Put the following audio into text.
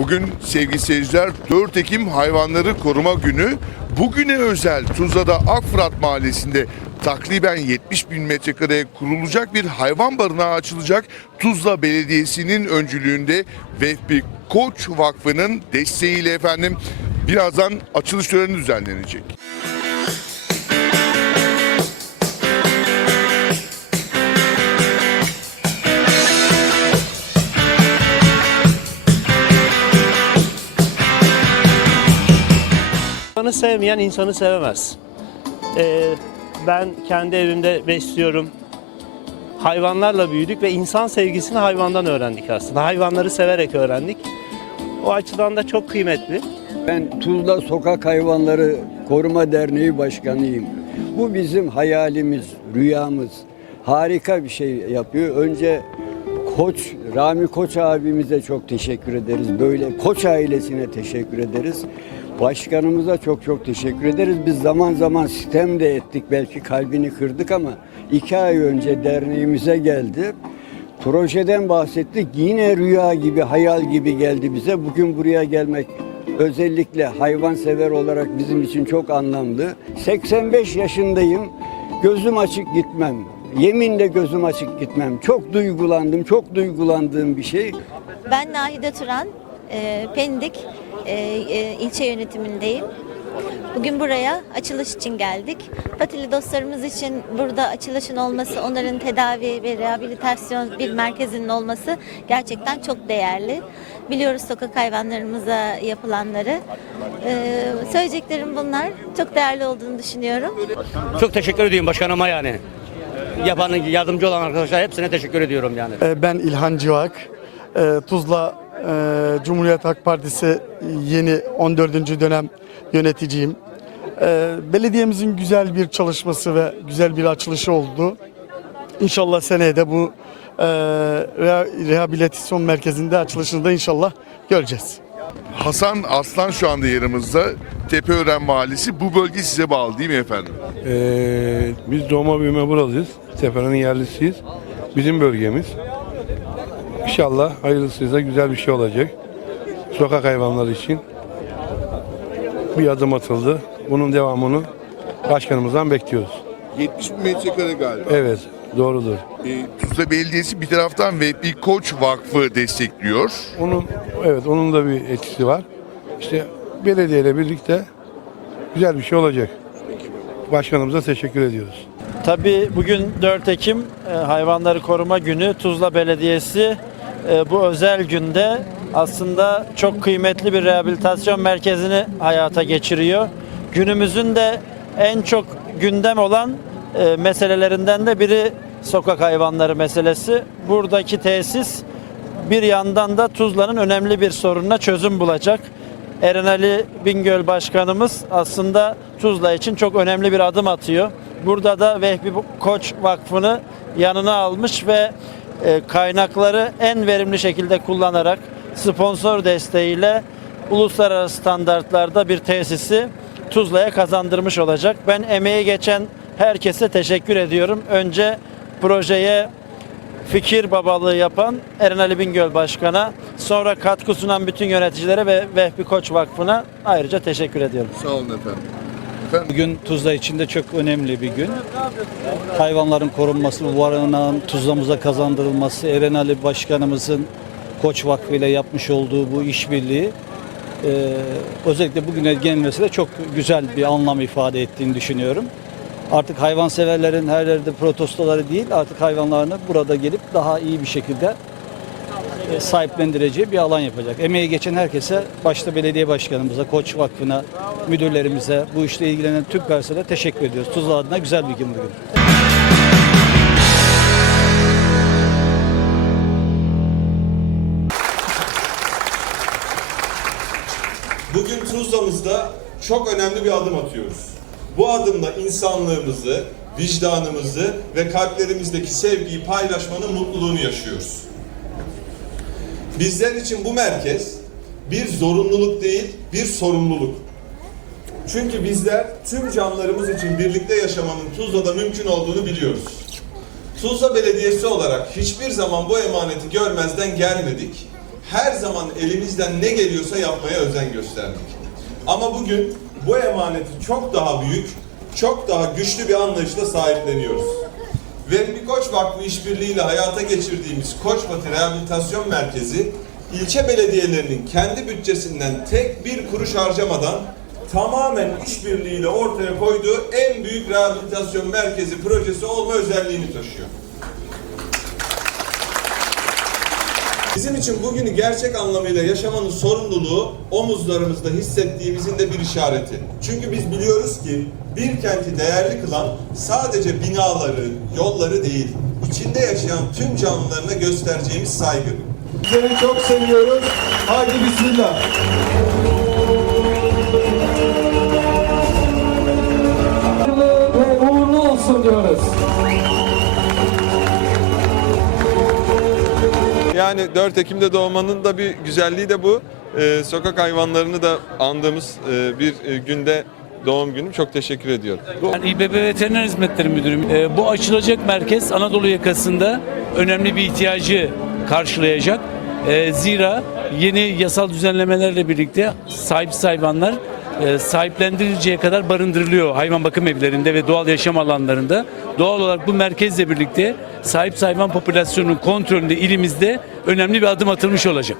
Bugün sevgili seyirciler 4 Ekim Hayvanları Koruma Günü. Bugüne özel Tuzla'da Akfırat Mahallesi'nde takriben 70 bin metrekareye kurulacak bir hayvan barınağı açılacak. Tuzla Belediyesi'nin öncülüğünde Vehbi Koç Vakfı'nın desteğiyle efendim birazdan açılış töreni düzenlenecek. İnsanı sevmeyen insanı sevemez. Ee, ben kendi evimde besliyorum. Hayvanlarla büyüdük ve insan sevgisini hayvandan öğrendik aslında. Hayvanları severek öğrendik. O açıdan da çok kıymetli. Ben Tuzla Sokak Hayvanları Koruma Derneği Başkanıyım. Bu bizim hayalimiz, rüyamız. Harika bir şey yapıyor. Önce Koç, Rami Koç abimize çok teşekkür ederiz. Böyle Koç ailesine teşekkür ederiz. Başkanımıza çok çok teşekkür ederiz. Biz zaman zaman sitem de ettik. Belki kalbini kırdık ama iki ay önce derneğimize geldi. Projeden bahsettik. Yine rüya gibi, hayal gibi geldi bize. Bugün buraya gelmek özellikle hayvansever olarak bizim için çok anlamlı. 85 yaşındayım. Gözüm açık gitmem. Yeminle gözüm açık gitmem. Çok duygulandım. Çok duygulandığım bir şey. Ben Nahide Turan, e, Pendik e, e, ilçe yönetimindeyim. Bugün buraya açılış için geldik. Patili dostlarımız için burada açılışın olması, onların tedavi ve rehabilitasyon bir merkezinin olması gerçekten çok değerli. Biliyoruz sokak hayvanlarımıza yapılanları. E, söyleyeceklerim bunlar. Çok değerli olduğunu düşünüyorum. Çok teşekkür ediyorum başkanıma yani. Yapan, yardımcı olan arkadaşlar hepsine teşekkür ediyorum yani. Ee, Ben İlhan Civak. Ee, Tuzla e, Cumhuriyet Halk Partisi yeni 14. dönem yöneticiyim. Belediyemizin güzel bir çalışması ve güzel bir açılışı oldu. İnşallah seneye de bu e, reha- rehabilitasyon merkezinde açılışını da inşallah göreceğiz. Hasan Aslan şu anda yanımızda. Tepeören Mahallesi. Bu bölge size bağlı değil mi efendim? Ee, biz doğma büyüme buralıyız. Tepe'nin yerlisiyiz. Bizim bölgemiz. İnşallah hayırlısıysa güzel bir şey olacak. Sokak hayvanları için bir adım atıldı. Bunun devamını başkanımızdan bekliyoruz. 70 bin metrekare galiba. Evet, doğrudur. Ee, Tuzla Belediyesi bir taraftan Vehbi Koç Vakfı destekliyor. Onun evet onun da bir etkisi var. İşte belediyeyle birlikte güzel bir şey olacak. Başkanımıza teşekkür ediyoruz. Tabii bugün 4 Ekim e, Hayvanları Koruma Günü Tuzla Belediyesi e, bu özel günde aslında çok kıymetli bir rehabilitasyon merkezini hayata geçiriyor. Günümüzün de en çok gündem olan e, meselelerinden de biri sokak hayvanları meselesi. Buradaki tesis bir yandan da Tuzla'nın önemli bir sorununa çözüm bulacak. Eren Ali Bingöl Başkanımız aslında Tuzla için çok önemli bir adım atıyor. Burada da Vehbi Koç Vakfı'nı yanına almış ve e, kaynakları en verimli şekilde kullanarak sponsor desteğiyle uluslararası standartlarda bir tesisi Tuzla'ya kazandırmış olacak. Ben emeği geçen herkese teşekkür ediyorum. Önce projeye fikir babalığı yapan Eren Ali Bingöl Başkan'a, sonra katkı sunan bütün yöneticilere ve Vehbi Koç Vakfı'na ayrıca teşekkür ediyorum. Sağ olun efendim. Bugün Tuzla için de çok önemli bir gün. Hayvanların korunması, bu barınağın Tuzla'mıza kazandırılması, Eren Ali Başkanımızın Koç Vakfı ile yapmış olduğu bu işbirliği e, özellikle bugüne gelmesi de çok güzel bir anlam ifade ettiğini düşünüyorum. Artık hayvanseverlerin her yerde protestoları değil, artık hayvanlarını burada gelip daha iyi bir şekilde e, sahiplendireceği bir alan yapacak. Emeği geçen herkese, başta belediye başkanımıza, Koç Vakfı'na, müdürlerimize, bu işle ilgilenen tüm personele teşekkür ediyoruz. Tuzla adına güzel bir gün bugün. Bugün Tuzla'mızda çok önemli bir adım atıyoruz. Bu adımla insanlığımızı, vicdanımızı ve kalplerimizdeki sevgiyi paylaşmanın mutluluğunu yaşıyoruz. Bizler için bu merkez bir zorunluluk değil, bir sorumluluk. Çünkü bizler tüm canlarımız için birlikte yaşamanın Tuzla'da mümkün olduğunu biliyoruz. Tuzla Belediyesi olarak hiçbir zaman bu emaneti görmezden gelmedik. her zaman elimizden ne geliyorsa yapmaya özen gösterdik. Ama bugün bu emaneti çok daha büyük, çok daha güçlü bir anlayışla sahipleniyoruz. Verimi Koç Vakfı işbirliğiyle hayata geçirdiğimiz Koçbatı Rehabilitasyon Merkezi, ilçe belediyelerinin kendi bütçesinden tek bir kuruş harcamadan tamamen işbirliğiyle ortaya koyduğu en büyük rehabilitasyon merkezi projesi olma özelliğini taşıyor. Bizim için bugünü gerçek anlamıyla yaşamanın sorumluluğu omuzlarımızda hissettiğimizin de bir işareti. Çünkü biz biliyoruz ki bir kenti değerli kılan sadece binaları, yolları değil, içinde yaşayan tüm canlılarına göstereceğimiz saygı. Sizleri çok seviyoruz. Haydi bismillah. Ve uğurlu olsun diyoruz. Yani 4 Ekim'de doğmanın da bir güzelliği de bu. Ee, sokak hayvanlarını da andığımız e, bir e, günde doğum günüm. Çok teşekkür ediyorum. Ben İBB Veteriner Hizmetleri Müdürüyüm. Ee, bu açılacak merkez Anadolu yakasında önemli bir ihtiyacı karşılayacak. Ee, zira yeni yasal düzenlemelerle birlikte sahipsiz hayvanlar e, kadar barındırılıyor hayvan bakım evlerinde ve doğal yaşam alanlarında. Doğal olarak bu merkezle birlikte sahip hayvan popülasyonunun kontrolünde ilimizde önemli bir adım atılmış olacak.